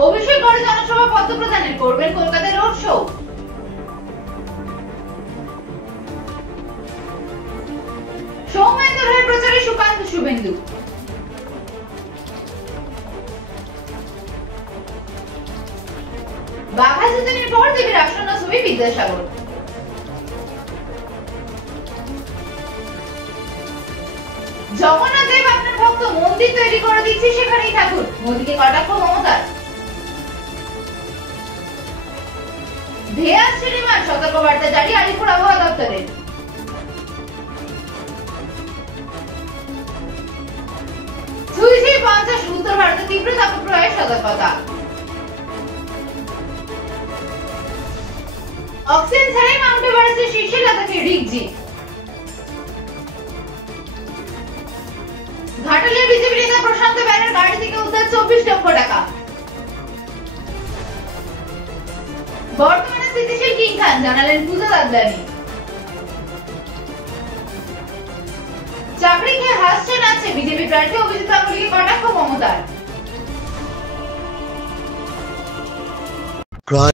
অভিষেক গড়ে জনসভা পদ্ম প্রদানের করবেন কলকাতায় রোড শো। সৌমেন্দ্র রায়ের প্রচারে সুকান্ত শুভেন্দু। বাঘা যুদ্ধের পর দেবীর আসন্ন ছবি বিদ্যাসাগর। জগন্নাথ দেব আপনার ভক্ত, মন্দির তৈরি করে দিচ্ছে সেখানেই ঠাকুর, মোদীকে কটাক্ষ মমতার। ধেয়ে আসছে রিমান্ড, সতর্কবার্তা জারি আলিপুর আবহাওয়া দপ্তরের। ছুঁইছে 50, উত্তর ভারতে তীব্র তাপপ্রবাহের সতর্কতা। অক্সিজেন ছাড়াই মাউন্ট এভারেস্টের শীর্ষে লাদাখে রিগজি। ঘাটালের বিজেপি নেতা প্রশান্ত ব্যানার গাড়ি থেকে উদ্ধার 24 লক্ষ টাকা। বর্তমানে স্থিতিশীল কিং খান, জানালেন পূজা দাদলানি। চাকরি খেয়ে হাসছে নাচছে বিজেপি প্রার্থী, অভিজিৎ গাঙ্গুলিকে কটাক্ষ